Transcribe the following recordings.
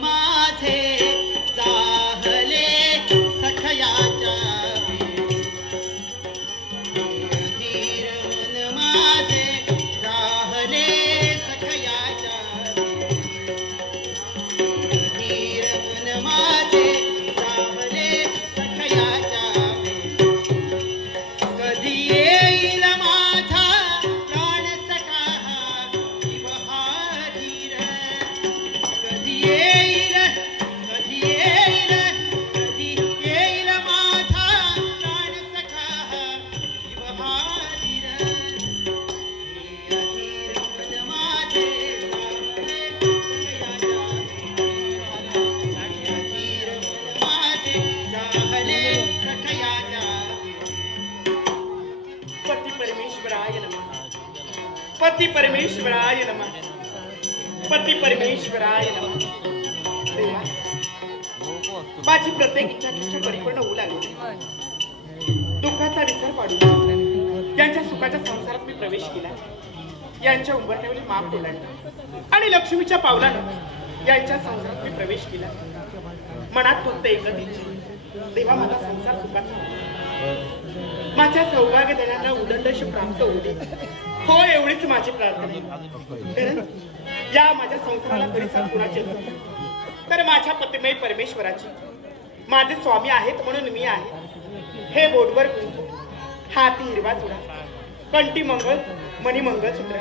माझे चाहले सखयाच्या धीर मन माझे चाहले सखयाच्या धीर मन माझे चाहले सखयाच्या कधी येईल माझा प्राण सखा जीव हा धीर कधी येईल कधी येईल कधी येईल माझा प्राण सखा जीव हा धीर हे अधीर मन माझे चाहले सखयाच्या पती परमेश्वराय नमः. पती परमेश्वराय नमः. पती परमेश्वराय नमः. देवा, माझी प्रत्येक इच्छा परिपूर्ण होऊ लागली. दुःखाचा विसर पाडून यांच्या सुखाच्या संसारात मी प्रवेश केला. यांच्या उंबरठ्यावरील माप ओलांडला आणि लक्ष्मीच्या पावलानं यांच्या संसारात मी प्रवेश केला. मनात फक्त एकच इच्छा, देवा माझा संसार सुखाचा हो. माझ्या सौभाग्य देण्याला उदंडश प्राप्त होऊ दे. हो, एवढीच माझी प्रार्थना. कारण या माझ्या संसाराला परिसार कुणाची असेल तर माझ्या पतिमय परमेश्वराची. माझे स्वामी आहेत म्हणून मी आहे. हे बोटवर कुंकू, हाती हिरवा चुडा, कंठी मंगळ, मणी मंगळसूत्र.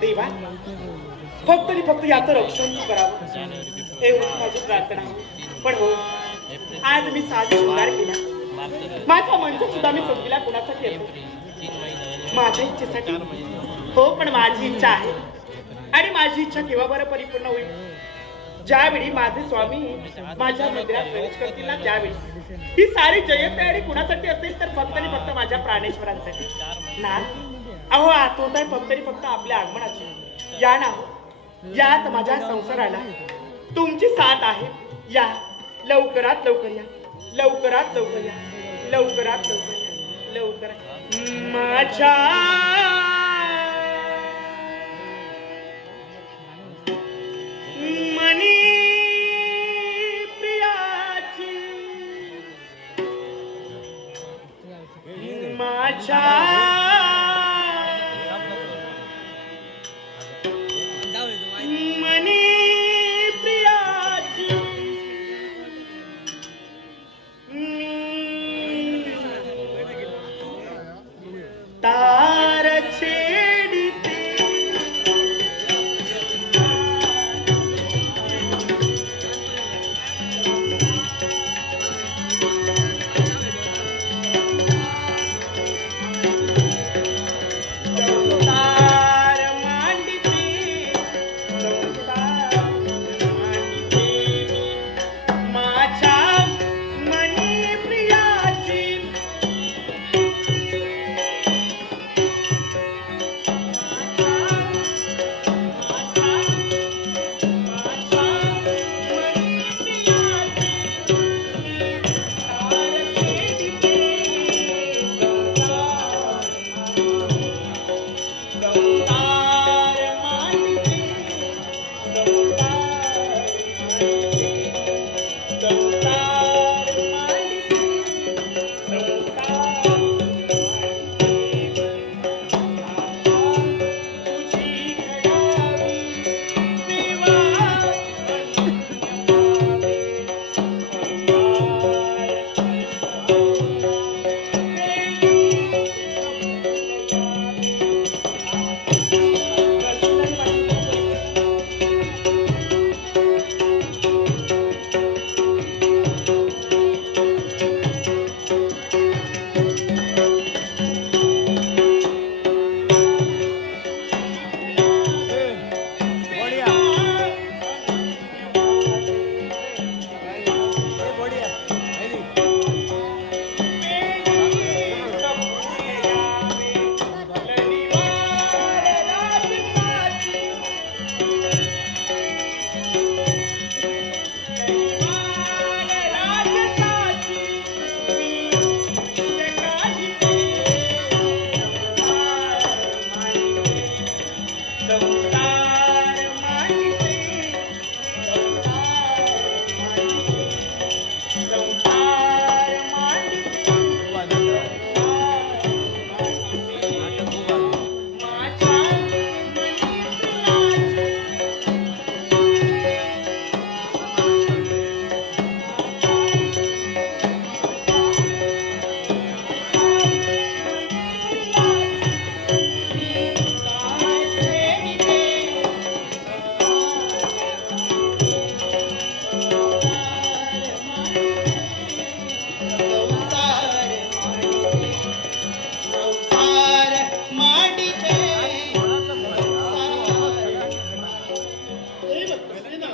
देवा, फक्त आणि फक्त याचं रक्षण तू करावं एवढीच माझी प्रार्थना. पण हो, आज मी साधी शृंगार केला. माझा मंच सुद्धा मी सजविला कुणासाठी येतो? माझ्या इच्छेसाठी. हो, पण माझी इच्छा आहे आणि माझी इच्छा केव्हा बरं परिपूर्ण होईल? ज्यावेळी माझे स्वामी माझ्या मंदिरात प्रवेश करतील ना, त्यावेळी. ही सारी जयतयारी कुणासाठी असेल तर फक्त आणि फक्त माझ्या प्राणेश्वरांसाठी. ना अहो, आतोत आहे फक्त आणि फक्त आपल्या आगमनाची. या ना हो, यात माझ्या संसाराला तुमची साथ आहे. या लवकरात लवकर या, लवकरात लवकर या, लवकरात लवकर या, लवकरात माझ्या